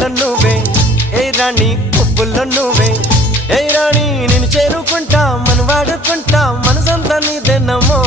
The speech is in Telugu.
వెన్నెల్లో నువ్వే ఏ రాణి పువ్వుల్లో నువ్వే ఏ రాణి నేను చేరుకుంటా మన వాడుకుంటా మనసంతా నీదెన్నమో